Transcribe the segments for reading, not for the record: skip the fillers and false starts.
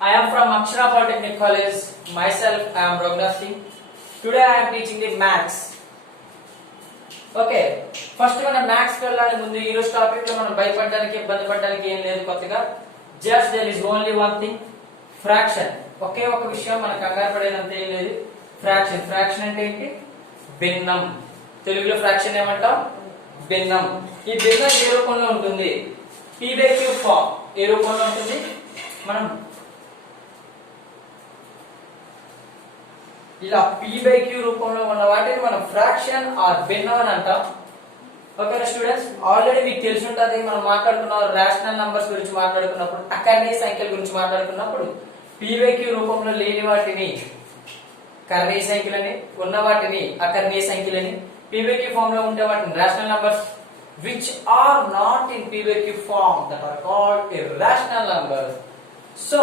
I am from Akshara Polytechnic College. Myself, I am Raghunath Singh. Today I am teaching the maths. Okay first మనం maths వెళ్ళాలి ముందు ఈ రోజు topic లో మనం భయపడడానికి ఇబ్బంది పడడానికి ఏం లేదు కొత్తగా just there is only one thing fraction ఒకే ఒక విషయం మనకు కంగారు పడేదంత ఏం లేదు ఫ్రాక్షన్ ఫ్రాక్షన్ అంటే ఏంటి భిన్నం తెలుగులో ఫ్రాక్షన్ ఏమంటాం భిన్నం ఈ భిన్నం ఏ రూపంలో ఉంటుంది p/q ఫార్మ్ ఏ రూపంలో ఉంటుంది మనం ఇలా p/q రూపంలో ఉన్న వాటిని మనం ఫ్రాక్షన్ ఆర్ భిన్నం అని అంటాం ఓకేనా స్టూడెంట్స్ ఆల్రెడీ మీకు తెలిసి ఉంటుంది మనం మాట్లాడుకున్న రేషనల్ నంబర్స్ గురించి మాట్లాడుకున్నప్పుడు అకర్ణీయ సంఖ్యల గురించి మాట్లాడుకున్నప్పుడు p/q రూపంలో లేని వాటిని కర్ణీయ సంఖ్యలని ఉన్న వాటిని అకర్ణీయ సంఖ్యలని p/q ఫామ్ లో ఉండే వాటిని rational numbers which are not in p/q form that are called irrational numbers. So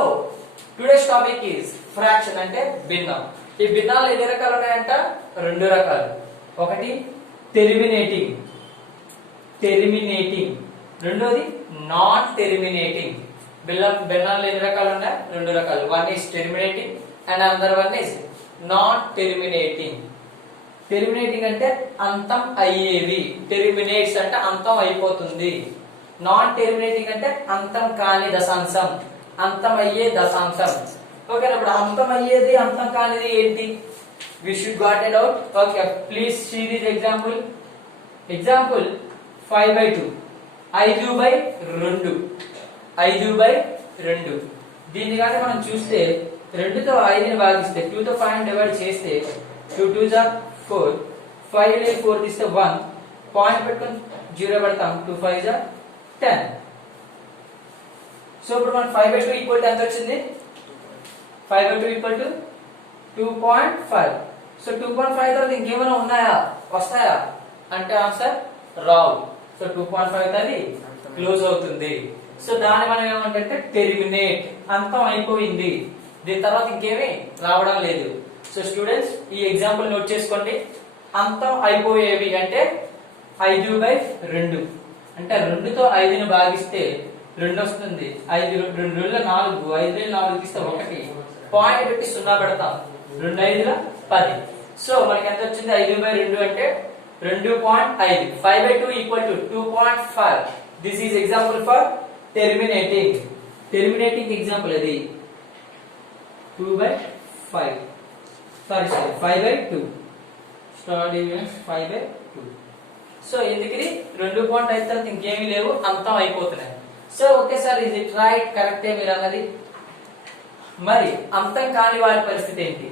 today's topic is fraction అంటే భిన్నం ఈ భిన్నాలు ఎన్ని రకాలు ఉన్నాయంట రెండు రకాలు ఒకటి టెర్మినేటింగ్ రెండోది నాన్ టెర్మినేటింగ్ భిన్నాలు ఎన్ని రకాలు ఉన్నాయి రెండు రకాలు one is terminating and another one is non terminating అంటే అంతం అయ్యేవి టెర్మినేట్స్ అంటే అంతం అయిపోతుంది నాన్ టెర్మినేటింగ్ అంటే అంతం కాని దశాంశం అంతం అయ్యే దశాంశం ఓకే ఇప్పుడు అంతం అయ్యేది అంతం కానిది ఏంటి we should got it out okay please see this example 5/2 5/2 దీన్ని కానీ మనం చూస్తే 2 తో 5 ని భాగిస్తే 2 తో 5 ని డివైడ్ చేస్తే 2 2s are 4 5 లో 4 తీస్తే 1 పాయింట్ పెట్టుకొని 0 పెడతాం 2 5s are 10 సో ఇప్పుడు మనం 5/2 ఈక్వల్ టు ఎంత వచ్చింది 5/2 ఈక్వల్ టు 2.5 సో 2.5 తర్వాత ఇంకేమైనా ఉన్నాయా వస్తాయా అంటే ఆన్సర్ రావు సో 2.5 అది క్లోజ్ అవుతుంది సో దాన్ని మనం ఏమంటే టెర్మినేట్ అంతం అయిపోయింది దీని తర్వాత ఇంకేమీ రావడం లేదు సో స్టూడెంట్స్ ఈ ఎగ్జాంపుల్ నోట్ చేసుకోండి అంతం అయిపోయేవి అంటే 5/2 అంటే 2 తో 5 ని భాగిస్తే 2 వస్తుంది 5 2 4 5 4 తీస్తే 1 పాయింట్ పెట్టి 0 పెడతాం 2 5 10 సో మనకి ఎంత వచ్చింది 5/2 అంటే 2.5 5/2 equal to 2.5 this is example for terminating example అది 2/5 సారీ 5/2 స్టార్టింగ్ 5/2 సో ఎందుకని 2.5 తర్వాత ఇంకేమీ లేవు అంతం అయిపోతున్నాయి సో ఓకే సార్ ఇది రైట్ కరెక్టే మీరు అన్నది మరి అంతం కాని వారి పరిస్థితి ఏంటి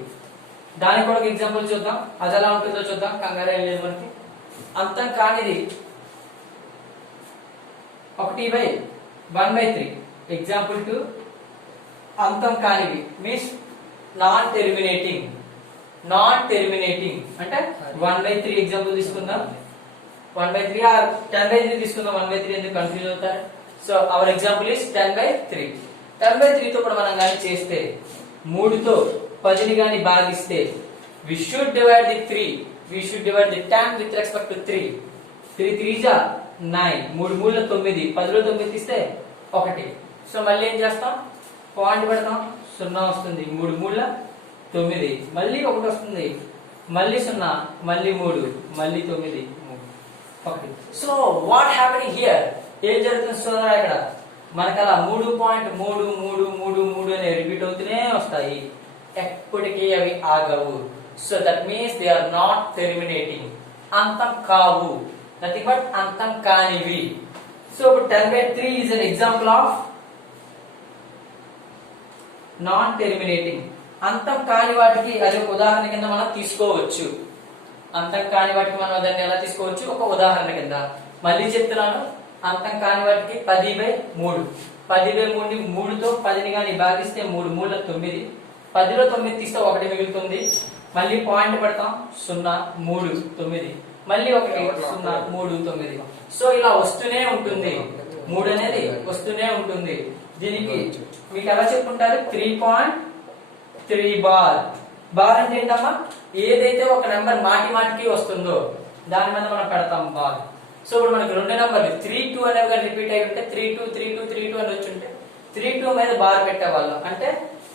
దానికి కూడా ఎగ్జాంపుల్ చూద్దాం అది ఎలా ఉంటుందో చూద్దాం కంగారు ఏం లేదు మనకి అంతం కానిది 1/1/3 ఎగ్జాంపుల్ 2 అంతం కానివి మీన్స్ నాన్ టెర్మినేటింగ్ అంటే 1/3 ఎగ్జాంపుల్ తీసుకుందాం 1/3 ఆర్ 10/3 తీసుకుందాం 1/3 ఎందుకు కన్ఫ్యూజ్ అవుతారు సో అవర్ ఎగ్జాంపుల్ ఇస్ 10/3 10/3 తో కూడా మనం గాని చేస్తే 3 తో 10 ని గాని భాగిస్తే we should divide the 10 with respect to 3 3s are 9 3 3 9 10 లో 9 తీస్తే 1 సో మళ్ళీ ఏం చేస్తాం పాయింట్ పెడతాం 0 వస్తుంది 3 3 9 మళ్ళీ 1 వస్తుంది మళ్ళీ 0 మళ్ళీ 3 మళ్ళీ 9 1 సో వాట్ హ్యాపెనింగ్ హియర్ ఏం జరుగుతుంది సోదరా ఇక్కడ మనకు అలా 3.3 అనే రిపీట్ అవుతూనే వస్తాయి ఎప్పటికీ అవి ఆగవు so that means they are not terminating అంతం కావు నథింగ్ బట్ అంతం కానివి so 10/3 is an example of non terminating అంతం కాని వాటికి అది ఒక ఉదాహరణ కింద మనం తీసుకోవచ్చు అంతం కాని వాటికి మనం దాన్ని ఎలా తీసుకోవచ్చు ఒక ఉదాహరణ కింద మళ్ళీ చెప్తున్నాను అంతం కాని వాటికి 10/3 10/3 ని 3 తో 10 ని గాని భాగిస్తే 3 3 9 10 లో 9 తీస్తే 1 మిగులుతుంది మళ్ళీ పాయింట్ పెడతాం 0 3 9 మళ్ళీ 1 0 3 9 సో ఇలా వస్తూనే ఉంటుంది 3 అనేది వస్తూనే ఉంటుంది దీనికి మీకు ఎలా చెప్పుకుంటారు 3.3 బార్ అంటే ఏంటమ్మా ఏదైతే ఒక నెంబర్ మాటికి వస్తుందో దాని మీద మనం పెడతాం బార్ సో ఇప్పుడు మనకు రెండు నెంబర్లు 3 2 అనేవి రిపీట్ అయి ఉంటే 3 2 3 2 3 2 అని వచ్చి ఉంటే 3 2 మీద బార్ పెట్టేవాళ్ళం. అంటే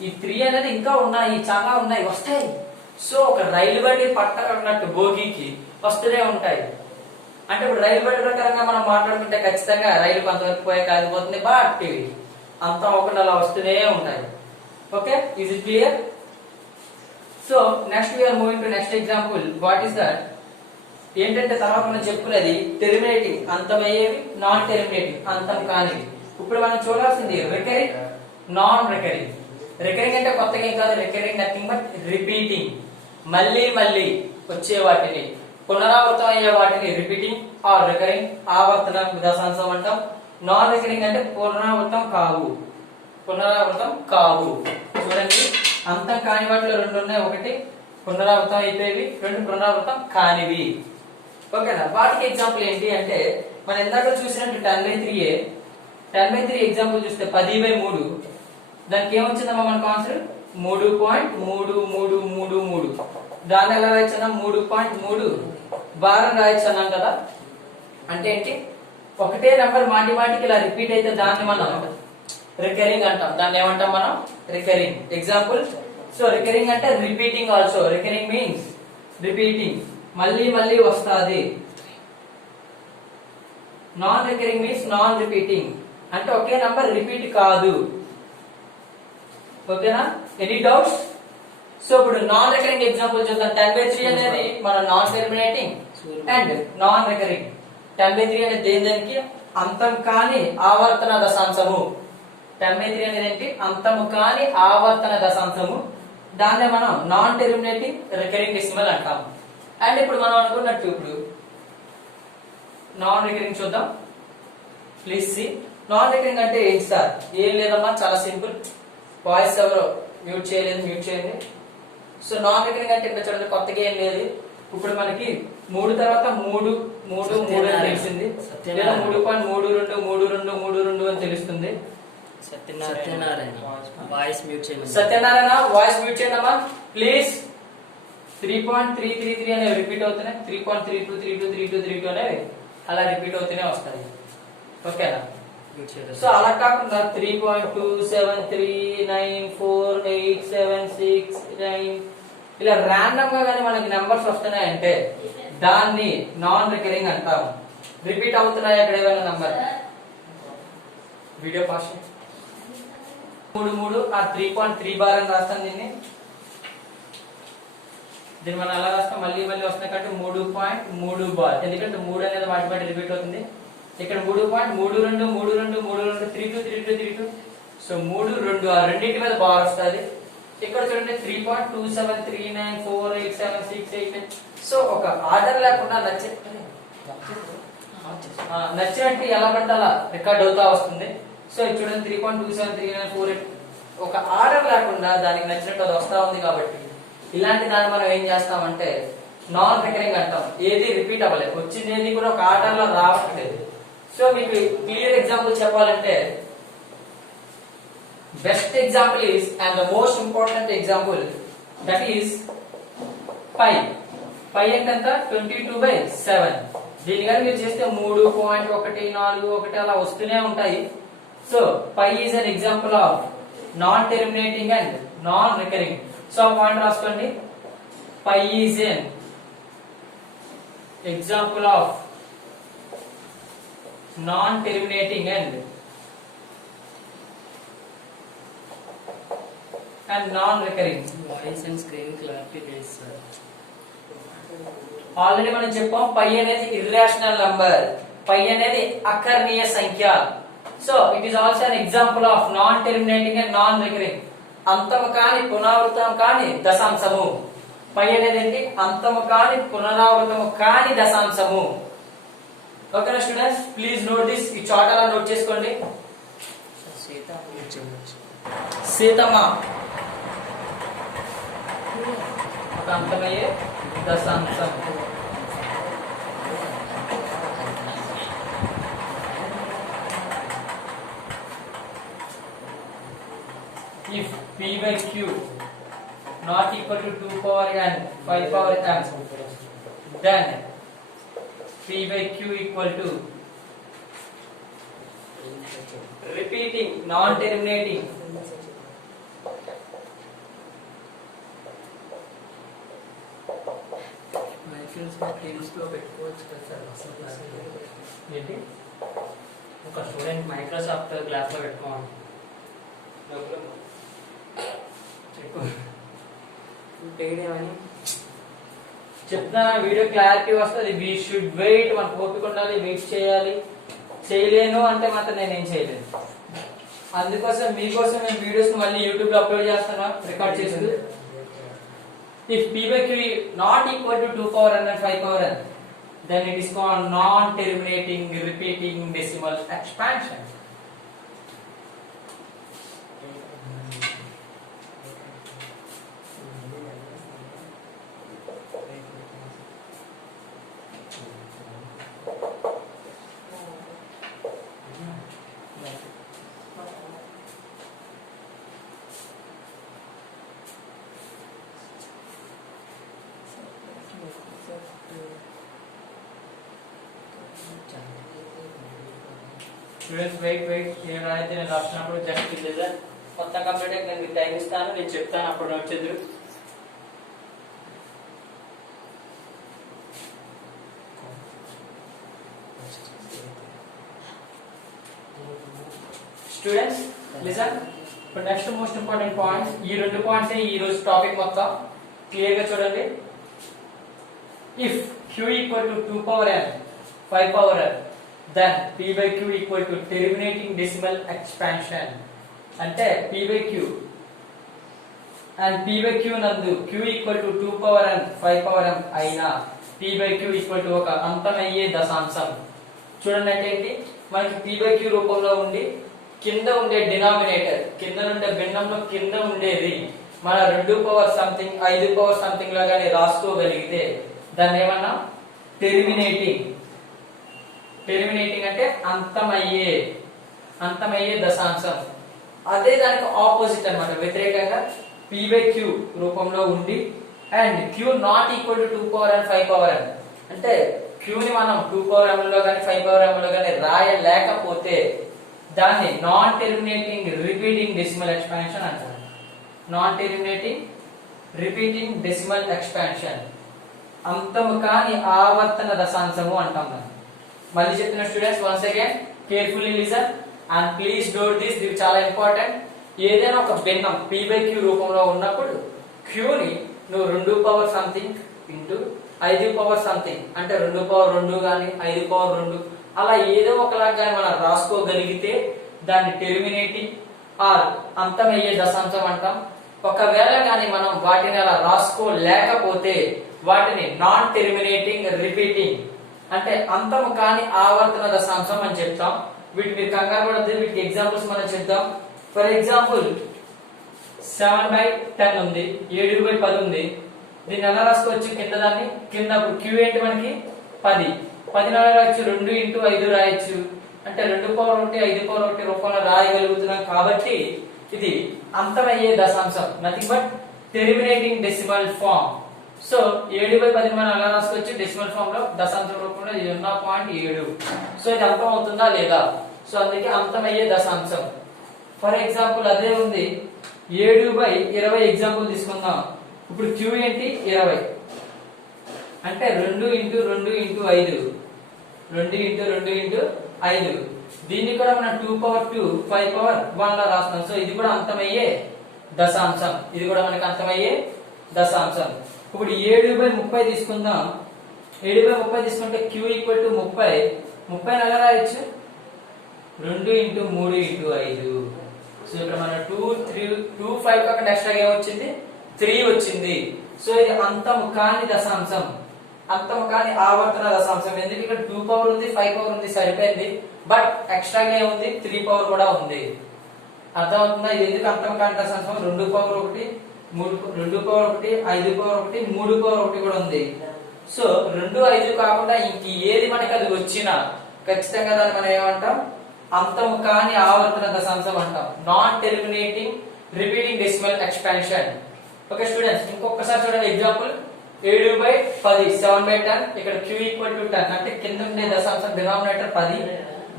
ఈ 3 అనేది ఇంకా ఉన్నాయి, చాలా ఉన్నాయి, వస్తాయి. సో ఒక రైలు బండి పట్టనట్టు భోగికి వస్తూనే ఉంటాయి. అంటే ఇప్పుడు రైలు బండి ప్రకారంగా మనం మాట్లాడుకుంటే ఖచ్చితంగా రైలు కొంతవరకు పోయే కాలిపోతుంది, బట్ ఇవి అంత అవ్వకుండా అలా వస్తూనే ఉంటాయి. Okay, is it clear? So next we are moving to next example. What is that? ఏంటంటే తర్వాత మనం చెప్పుకునేది టెర్మినేటింగ్ అంతమయ్యేవి, నాన్ టెర్మినేటింగ్ అంతం కానివి. ఇప్పుడు మనం చూడాల్సింది రికరింగ్, నాన్ రికరింగ్. రికరింగ్ అంటే కొత్తగా ఏం కాదు, రికరింగ్ నథింగ్ బట్ రిపీటింగ్, మళ్ళీ మళ్ళీ వచ్చే వాటిని, పునరావృతం అయ్యే వాటిని రిపీటింగ్ ఆర్ రికరింగ్, ఆవర్తన దశాంశం అంటాం. నాన్ రికరింగ్ అంటే పునరావృతం కావు, పునరావృతం కావు. చూడండి, అంతం కాని వాటిలో రెండు ఉన్నాయి, ఒకటి పునరావృతం అయిపోయేవి, రెండు పునరావృతం కానివి. ఓకేనా? వాటికి ఎగ్జాంపుల్ ఏంటి అంటే మనం ఇందాక చూసినట్టు 10/3 10/3 ఎగ్జాంపుల్ చూస్తే 10/3 దానికి ఏమొచ్చిందమ్మా మనకు ఆన్సర్ 3.3333. దాన్ని ఎలా రాయొచ్చా? 3.3 భారం రాయొచ్చు అన్నాం కదా. అంటే ఏంటి, ఒకటే నెంబర్ మాటి మాటికి ఇలా రిపీట్ అయితే దాన్ని మనం రికరింగ్ అంటాం. దాన్ని ఏమంటాం మనం? రికరింగ్. ఎగ్జాంపుల్, సో రికరింగ్ అంటే repeating also. Recurring means repeating, మళ్ళీ మళ్ళీ వస్తాది. Non recurring means non repeating, అంటే ఒకే నంబర్ రిపీట్ కాదు. ఓకేనా? Any doubts? సో ఇప్పుడు నాన్ రికరింగ్ ఎగ్జాంపుల్ చూద్దాం. 10/3 అనేది మన non terminating and non recurring. 10/3 అనేది దేనికి అంతం కాని ఆవర్తన దశాంశము. 10/3 అనేది ఏంటి? అంతము కాని ఆవర్తన దశాంశము. దాన్నే మనం నాన్ టెర్మినేటింగ్ రికరింగ్ డెసిమల్ అంటాము. అండ్ ఇప్పుడు మనం అనుకున్నట్టు ఇప్పుడు నాన్ రికరింగ్ చూద్దాం. Please see. నాన్ రికరింగ్ అంటే ఏంటి సార్? ఏం లేదమ్మా, చాలా సింపుల్. వాయిస్ ఎవరో మ్యూట్ చేయలేదు, మ్యూట్ చేయండి. సో నాన్ రికరింగ్ అంటే ఇక్కడ చూడండి, కొత్తగా ఏం లేదు. ఇప్పుడు మనకి 3 తర్వాత 3 అని తెలిసింది, లేదా 3.32 అని తెలుస్తుంది. సత్యనారాయణ వాయిస్ మ్యూట్ చేయండి. సత్యనారాయణ వాయిస్ మ్యూట్ చేయండి అమ్మా ప్లీజ్. 3.333 అనేవి రిపీట్ అవుతున్నాయి, 3.323232 అనేవి అలా రిపీట్ అవుతూనే వస్తాయి. ఓకేనా? సో అలా కాకుండా 3.27394876 ఇలా ర్యాండమ్ గా కానీ మనకి నెంబర్స్ వస్తున్నాయంటే దాన్ని నాన్ రికరింగ్ అంటాము. రిపీట్ అవుతున్నాయి అక్కడ ఏమైనా నంబర్. వీడియో పాస్ 3 ఆ 3.3 బార్ అని రాస్తాం. దీన్ని మనం అలా రాస్తాం, మళ్ళీ మళ్ళీ వస్తున్నాయి కాబట్టి 3.3 బార్. ఎందుకంటే 3 అనేది వాటి బట్టి రిపీట్ అవుతుంది. ఇక్కడ 3.323232 సో 3 2 ఆ రెండింటి మీద బార్ వస్తుంది. ఇక్కడ చూడండి 3.27394876 సో ఒక ఆర్డర్ లేకుండా నచ్చినట్టు ఎలా పడితే అలా రికార్డ్ అవుతా వస్తుంది. సో ఇది చూడండి 3.273948 ఒక ఆర్డర్ లేకుండా దానికి నచ్చినట్టు అది వస్తా ఉంది. కాబట్టి ఇలాంటి దాన్ని మనం ఏం చేస్తామంటే నాన్ రికరింగ్ అంటాం. ఏది రిపీట్ అవ్వలేదు, వచ్చింది ఏది కూడా ఒక ఆర్డర్ లో రావట్లేదు. సో మీకు క్లియర్ ఎగ్జాంపుల్ చెప్పాలంటే best example is and the most important example that is pi. Pi అంటే ఎంత? 22/7. దీని కానీ మీరు చేస్తే 3.141 అలా వస్తూనే ఉంటాయి. So pi is an example of non terminating and non recurring. So point రాసుకోండి. Pi is an example of non terminating and non recurring. Voice and screen clarity లేదు సార్. ఆల్రెడీ మనం చెప్పాం పై అనేది ఇర్రేషనల్ నంబర్, పై అనేది అకర్ణీయ సంఖ్య. So it is also an example of non terminating and non recurring. అంతము కాని పునరావృతం కాని దశాంశము. పై అనేది ఏంటి? అంతము కాని పునరావృతము కాని దశాంశము. ఓకేనా స్టూడెంట్స్? Please note this. ఈ చార్ట్ అలా నోట్ చేసుకోండి. సీతమ్మ ఒక అంతమయ్యే దశాంశం. If p by q not equal to 2 power n 5 power m, then p by q equal to repeating non terminating teams లో పెట్టుకోవచ్చు కదా సార్ ఏంటి ఒక స్టూడెంట్ మైక్రోసాఫ్ట్ క్లాస్ లో పెట్టుకోవాలి ఏమని చెప్తా వీడియో క్లారిటీ వస్తుంది. వీ షుడ్ వెయిట్, మనకు ఓపిక ఉండాలి, వెయిట్ చేయాలి. చేయలేను అంటే మాత్రం నేనేం చేయలేను. అందుకోసం మీకోసం నేను వీడియోస్ మళ్ళీ యూట్యూబ్ లో అప్లోడ్ చేస్తున్నా రికార్డ్ చేసి. If p by q not equal to 2 power n and 5 power n, then it is called non-terminating repeating decimal expansion. Students wait ఏదైతే నేను రాసినప్పుడు జస్ట్ లేదా మొత్తం కంప్లీట్ అయ్యి నేను టైం ఇస్తాను, నేను చెప్తాను, అప్పుడు వచ్చేది. స్టూడెంట్స్ లిసన్, ఇప్పుడు నెక్స్ట్ మోస్ట్ ఇంపార్టెంట్ పాయింట్స్. ఈ రెండు పాయింట్స్ ఈ రోజు టాపిక్ మొత్తం క్లియర్ గా చూడండి. If q equal to 2 power n 5 power n, then p by q equal to terminating decimal expansion. అంటే p by q and p by q నందు q equal to 2 power n 5 power m అయినా p by q equal to ఒక అంతమయ్యే దశాంశం. చూడండి అంటే ఏంటి, మనకి p by q రూపంలో ఉండి కింద ఉండే డినామినేటర్, కింద ఉండే భిన్నంలో కింద ఉండేది మన 2 పవర్ సంథింగ్ 5 పవర్ సంథింగ్ లాగానే రాసుకోగలిగితే దాన్ని ఏమన్నా టెర్మినేటింగ్. టెర్మినేటింగ్ అంటే అంతమయ్యే దశాంశం. అదే దానికి ఆపోజిట్ అన్నమాట, వ్యతిరేకంగా p by q రూపంలో ఉండి and q not equal to 2 power n 5 power n, అంటే q ని మనం 2 power m లో గాని 5 power m లో గాని రాయలేకపోతే దాన్ని non terminating repeating decimal expansion అంటారు. Non terminating repeating decimal expansion, అంతము కాని ఆవర్తన దశాంశము అంటాం దాన్ని. మళ్ళీ చెప్తున్న students, once again carefully listen and please don't this, ఇది చాలా ఇంపార్టెంట్. ఏదైనా ఒక భిన్నం p by q రూపంలో ఉన్నప్పుడు q ని నువ్వు 2 power something into 5 power something, అంటే 2 పవర్ 2 గాని 5 పవర్ 2 అలా ఏదో ఒకలాగా మనం రాసుకోగలిగితే దాన్ని టెర్మినేటింగ్ ఆర్ అంతమయ్యే దశాంశం అంటాం. ఒకవేళ కానీ మనం వాటిని అలా రాసుకోలేకపోతే వాటిని నాన్ టెర్మినేటింగ్ రిపీటింగ్, అంటే అంతము కాని ఆవర్తన దశాంశం అని చెప్తాం. వీటి మీరు కంగారు పడద్దు, వీటికి ఎగ్జాంపుల్స్ మనం చెప్దాం. ఫర్ ఎగ్జాంపుల్ 7/10 ఉంది, 7/10 ఉంది. దీన్ని ఎలా రాసుకోవచ్చు, కింద దాన్ని కింద q ఏంటి మనకి 10, 10 రాయొచ్చు, 2 into 5 రాయొచ్చు, అంటే 2 పవర్ 1 5 పవర్ 1 రూపంలో రాయగలుగుతున్నాం. కాబట్టి ఇది అంతమయ్యే దశాంశం, nothing but terminating decimal form. So 7/10 మనం ఎలా రాసుకోవచ్చు, డెసిమల్ ఫార్మ్ లో దశాంశం రూపంలో 0.7. సో ఇది అంతం అవుతుందా లేదా, సో అందుకే అంతమయ్యే దశాంశం. ఫర్ ఎగ్జాంపుల్ అదే ఉంది 7/20 ఎగ్జాంపుల్ తీసుకుందాం. ఇప్పుడు q ఏంటి 20, అంటే 2 into 2 into 5, 2 into 2 into 5. దీన్ని కూడా మనం 2 power 2 5 power 1 లా రాస్తున్నాం. సో ఇది కూడా అంతమయ్యే దశాంశం, ఇది కూడా మనకి అంతమయ్యే దశాంశం. ఇప్పుడు 7/30 తీసుకుందాం. 7/30 తీసుకుంటే q ఈక్వల్ టు 30, 30 ఎలా రాయొచ్చు, 2 into 3 into 5. సో ఇక్కడ మన 2 5 కాకుండా ఎక్స్ట్రా ఏమొచ్చింది 3 వచ్చింది. సో ఇది అంతము కాని దశాంశం, అంతము కాని ఆవర్తన దశాంశం. ఎందుకు ఇక్కడ 2 పవర్ ఉంది 5 పవర్ ఉంది సరిపోయింది, బట్ ఎక్స్ట్రాగా ఏముంది 3 పవర్ కూడా ఉంది. అర్థమవుతుందా, ఇది ఎందుకు అంతము కాని దశాంశం, 2 పవర్ 1 2 పవర్ 1 5 పవర్ 1 3 పవర్ 1 కూడా ఉంది. సో 2 5 కాకుండా ఇంక ఏది మనకి అది వచ్చినా ఖచ్చితంగా దాన్ని మనం ఏమంటాం, అంతము కాని ఆవర్తన దశాంశం అంటాం, non terminating repeating decimal expansion. Okay students, ఇంకొకసారి చూడండి ఎగ్జాంపుల్ 7/10 7/10. ఇక్కడ q ఈక్వల్ టు 10, అంటే కింద ఉండే దశాంశం డినామినేటర్ 10,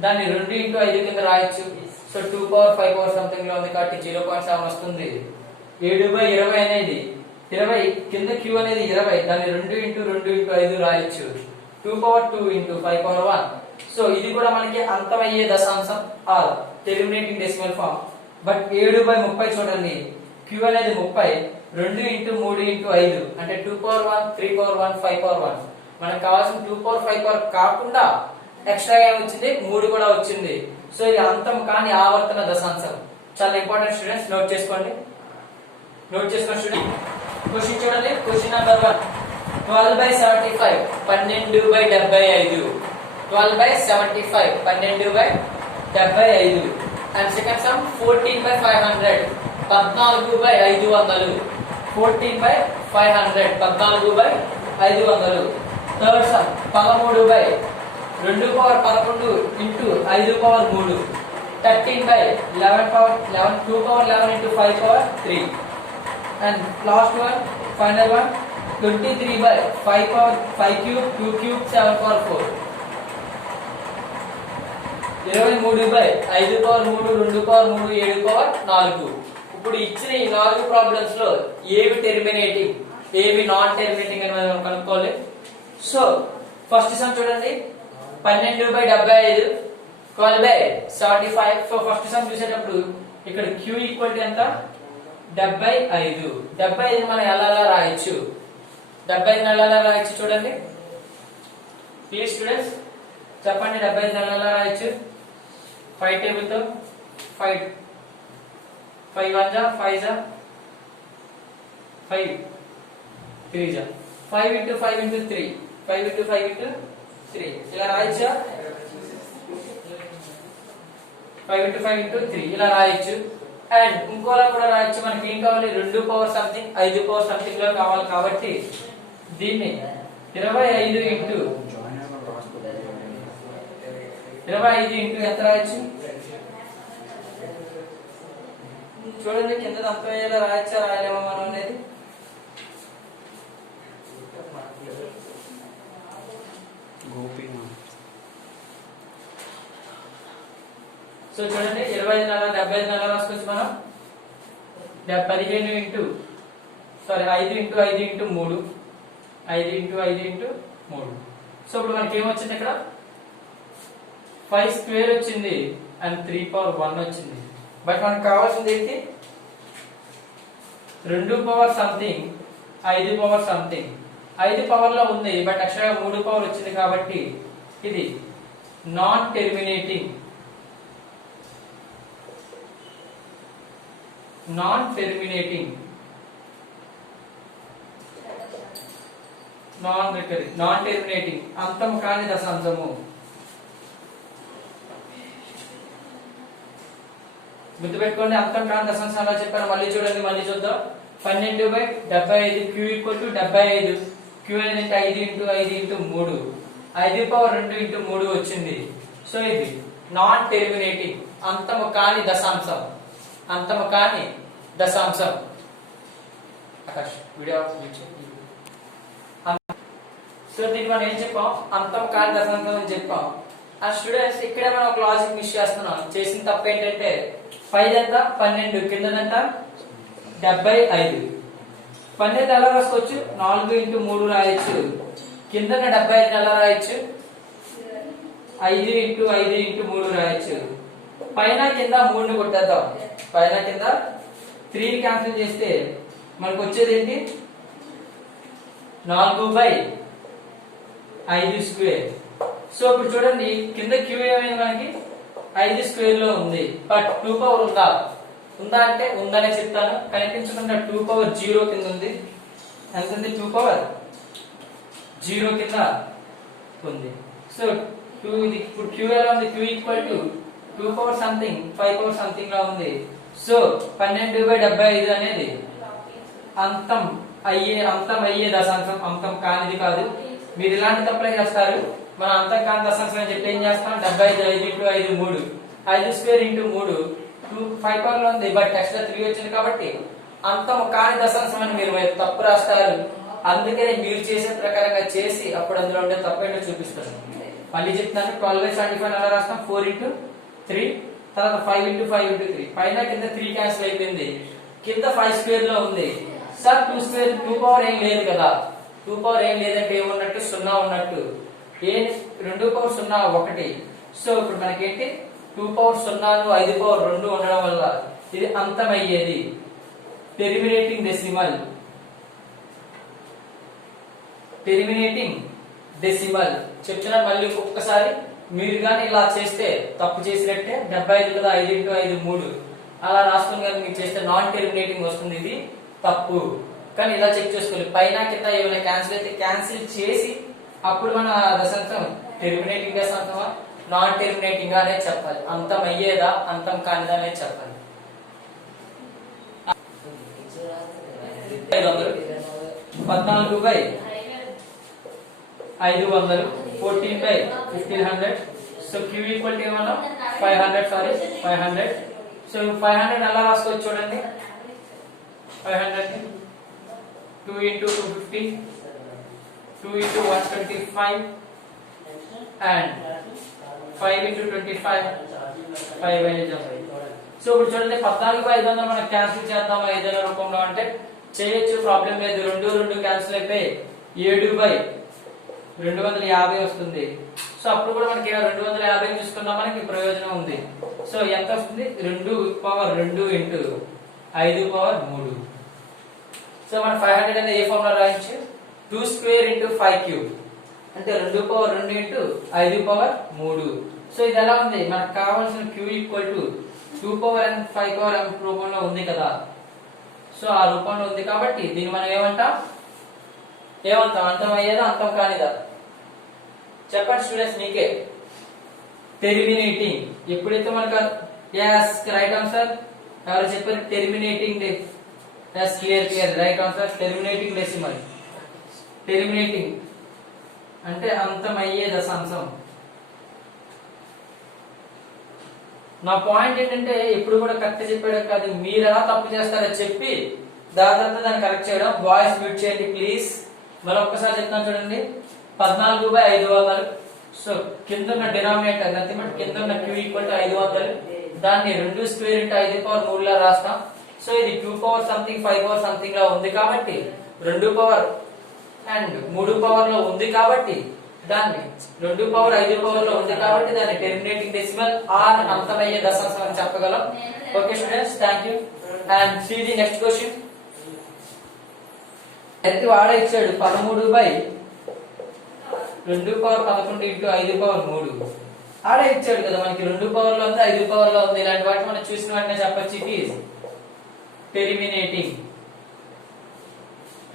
దాన్ని 2 ఇంటూ 5 కింద రాయొచ్చు. సో 2 పవర్ 5 పవర్ సంథింగ్ లో ఉంది కాబట్టి 0.7 వస్తుంది. 7/20 అనేది 20 కింద క్యూ అనేది 20 దాన్ని 2 ఇంటూ 2 ఇంటూ 5 రాయొచ్చు. 2 పవర్ 2 ఇంటూ 5 పవర్ 1. సో ఇది కూడా మనకి అంతమయ్యే దశాంశం or terminating decimal form. But 7/30 చూడండి, క్యూ అనేది 30, 2 ఇంటూ 3 ఇంటూ 5 అంటే 2 పవర్ 1, 3 పవర్ 1, 5 పవర్ 1. మనకు కావాల్సిన 2 పవర్ 5 పవర్ కాకుండా ఎక్స్ట్రా ఏం వచ్చింది, 3 కూడా వచ్చింది. సో ఇది అంతం కాని ఆవర్తన దశాంశం. చాలా ఇంపార్టెంట్ స్టూడెంట్స్, నోట్ చేసుకోండి స్టూడెంట్. క్వశ్చన్ చూడండి, question number 1. 12/75 12/75 12/75 12/75. And second some 14/500 14/500 14/500 14/500. Third sum 13/2 power 11 into 5 power 3 13/11 power 11 2 power 11 into 5 power 3. And last one, final one 23/5 power 5 cube 2 cube 7 power 4. 23/5 power 3 2 power 3 7 power 4. ఇప్పుడు ఇచ్చిన ఈ 4 problems లో ఏవి terminating ఏవి non terminating అని మనం కనుక్కోవాలి. సో ఫస్ట్ సమ్ చూడండి, 12/75 12/75. సో ఫస్ట్ సమ్ చూసేటప్పుడు ఇక్కడ q ఈక్వల్ టు ఎంత, 75. 75 మనం ఎలా రాయొచ్చు, 75 ఎలా రాయొచ్చు చూడండి ప్లీజ్ స్టూడెంట్స్, చెప్పండి. 75 ఎలా రాయొచ్చు? 5 టేబుల్ తో 5 1 जा 5 जा 5 3 जा 5 into 5 into 3 5 into 5 into 3 ఇలా రాయొచ్చా? 5 into 5 into 3 ఇలా రాయొచ్చు. అండ్ ఇంకోలా కూడా రాయొచ్చు. మనకి ఏం కావాలి, 2 పవర్ సంథింగ్ 5 పవర్ సంథింగ్ లో కావాలి కాబట్టి దీన్ని 25 ఇంటూ ఎంత రాయొచ్చు చూడండి. కింద అంతం అయ్యేలా రాయొచ్చా రాయలేమో మనం అనేది. సో చూడండి 25 75 రాసుకోవచ్చు మనం. 15 into 5 into 5 into 3 5 into 5 into 3. So ఇప్పుడు మనకి ఏమొచ్చింది, ఇక్కడ 5 స్క్వేర్ వచ్చింది అండ్ 3 పవర్ 1 వచ్చింది. బట్ మనకు కావాల్సింది ఏంటి, 2 power something 5 power something. 5 power లో ఉంది బట్ ఎక్స్ట్రా 3 పవర్ వచ్చింది కాబట్టి ఇది నాన్ టెర్మినేటింగ్ నాన్ టెర్మినేటింగ్ అంతం కాని దశాంశము. గుర్తుపెట్టుకోండి, అంతం కాని దశాంశం అలా చెప్పాను. మళ్ళీ చూడండి, మళ్ళీ చూద్దాం. 12/75 క్యూ ఈక్వల్ టు 75. క్యూ అనేది 5 ఇంటూ 5 ఇంటూ 3 5 పవర్ 2 ఇంటూ 3 వచ్చింది. సో ఇది నాన్ టెర్మినేటింగ్ అంతము కాని దశాంశం. ఆకాష్ వీడియో. సో దీన్ని మనం ఏం చెప్పాం, అంతం కాని దశాంశం అని చెప్పాం. ఆ స్టూడెంట్స్ ఇక్కడే మనం ఒక లాజిక్ మిస్ చేస్తున్నాం. చేసిన తప్పు ఏంటంటే 5 ఎంత 12 కిందనంత 75. 12 ఎలా రాసుకోవచ్చు, 4 ఇంటూ 3 రాయొచ్చు. కింద 75 ఎలా రాయొచ్చు, 5 ఇంటూ 5 ఇంటూ 3 రాయొచ్చు. పైన కింద 3 కొట్టేద్దాం. పైన కింద 3 క్యాన్సిల్ చేస్తే మనకు వచ్చేది ఏంటి, 4/5 స్క్వేర్. సో ఇప్పుడు చూడండి, కింద క్యూ ఏమైంది, మనకి 5 స్క్వేర్ లో ఉంది. బట్ 2 పవర్ ఉందా అంటే ఉందనే చెప్తాను. కనిపించకుండా 2 పవర్ 0 కింద ఉంది. ఎంత ఉంది, 2 పవర్ 0 కింద ఉంది. సో 2 ఇది ఇప్పుడు క్యూ ఎలా ఉంది, q equal to 2 power something 5 power something లా ఉంది. సో 12/75 అనేది అంతం అయ్యే దశాంశం, అంతం కానిది కాదు. మీరు ఇలాంటి తప్పులే చేస్తారు. మనం అంతం కాని దశాంశం అని చెప్పి ఏం చేస్తాం, 75 5 ఇంటూ 5 3 5 స్క్వేర్ ఇంటూ 3 5 పవర్ లో ఉంది బట్ ఎక్స్ట్రా 3 వచ్చింది కాబట్టి అంతం కాని దశాంశం అని మీరు తప్పు రాస్తారు. అందుకనే మీరు చేసే ప్రకారంగా చేసి అప్పుడు అందులో ఉండే తప్పేంటో చూపిస్తారు. మళ్ళీ చెప్తాను 12/75 ఎలా రాస్తాం 4 into 3 తర్వాత 5 into 5 into 3 పైన కింద 3 క్యాన్సిల్ అయిపోయింది కింద 5 స్క్వేర్ లో ఉంది సార్ 2 స్క్వేర్ 2 పవర్ ఏం లేదు కదా 2 పవర్ ఏం లేదంటే ఏమున్నట్టు 0 ఉన్నట్టు ఏ 2 పవర్ 0 1 సో ఇప్పుడు మనకేంటి 2 పవర్ 0 5 పవర్ 2 ఉండడం వల్ల ఇది అంతమయ్యేది టెర్మినేటింగ్ డెసిమల్ చెప్తున్నా మళ్ళీ ఒక్కసారి మీరు కానీ ఇలా చేస్తే తప్పు చేసినట్టే 75 కదా 5 into 5 3 అలా రాసుకుని కానీ మీరు చేస్తే నాన్ టెర్మినేటింగ్ వస్తుంది ఇది తప్పు కానీ ఇలా చెక్ చేసుకోవాలి పైన కింద ఏమైనా క్యాన్సిల్ అయితే క్యాన్సిల్ చేసి అప్పుడు మన దశాంశం టెర్మినేటింగ్ దశాంశమా నాన్ టెర్మినేటింగ్ అనేది చెప్పాలి అంతం అయ్యేదా అంతం కానిదా అనేది చెప్పాలి 14/500 14/1500 సో Q ఈక్వల్ టు ఏమన్నా 500 సో 500 ఎలా రాసుకోవచ్చు చూడండి 500 ని 2 into 250 2 into 125 and 5 into 25 5 అనేది సో ఇప్పుడు చూడండి 14/500 మనం క్యాన్సిల్ చేద్దాం ఏదైనా రూపంలో అంటే చేయొచ్చు ప్రాబ్లం లేదు 2 క్యాన్సిల్ అయిపోయి 7/250 వస్తుంది సో అప్పుడు కూడా మనకి 250 తీసుకున్నా మనకి ప్రయోజనం ఉంది సో ఎంత వస్తుంది 2/2 into 5/3 సో మన 500 అనేది ఏ ఫార్ములా రాయొచ్చు 2 square into 5 cube అంటే 2/2 into 5/3 సో ఇది ఎలా ఉంది మనకు కావాల్సిన Q equal to 2n 5m రూపంలో ఉంది కదా సో ఆ రూపంలో ఉంది కాబట్టి దీన్ని మనం ఏమంటాం అంతం అయ్యేదా అంతం కానిదా చెప్పండి స్టూడెంట్స్ మీకే టెర్మినేటింగ్ ఎప్పుడైతే మనకు yes రైట్ ఆన్సర్ ఎవరు చెప్పారు terminating yes clear right answer terminating అంటే అంతమయ్యే దశాంశం నా పాయింట్ ఏంటంటే ఎప్పుడు కూడా కరెక్ట్ చెప్పాడు కాదు మీరు ఎలా తప్పు చేస్తారో చెప్పి దాని తర్వాత దాన్ని కరెక్ట్ చేయడం వాయిస్ మ్యూట్ చేయండి ప్లీజ్ మరి ఒక్కసారి చెప్తాను చూడండి 14/500 సో కింద ఉన్న డినామినేటర్ అంతేమంటే కింద ఉన్న Q ఈక్వల్ టు 500 దాన్ని 2 స్క్వేర్ ఇంటూ 5/3 లా రాస్తాం సో ఇది 2 పవర్ సంథింగ్ 5 పవర్ సంథింగ్ లా ఉంది కాబట్టి 2 పవర్ అండ్ 3 పవర్ లో ఉంది కాబట్టి దాన్ని 2 పవర్ 5 పవర్ లో ఉంది కాబట్టి దాన్ని టెర్మినేటింగ్ డెసిమల్ ఆర్ అంతమయ్యే దశాంశం అని చెప్పగలం okay students thank you and see the next question ఎత్తి వాడ ఇచ్చాడు 13/2/11 into 5/3 ఆడ ఇచ్చాడు కదా మనకి 2 పవర్ లో ఉంది 5 పవర్ లో ఉంది ఇలాంటి వాటి మనం చూసిన వెంటనే చెప్పొచ్చు ఇట్ ఈస్ టెర్మినేటింగ్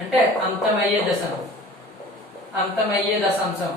అంటే అంతమయ్యే దశాంశం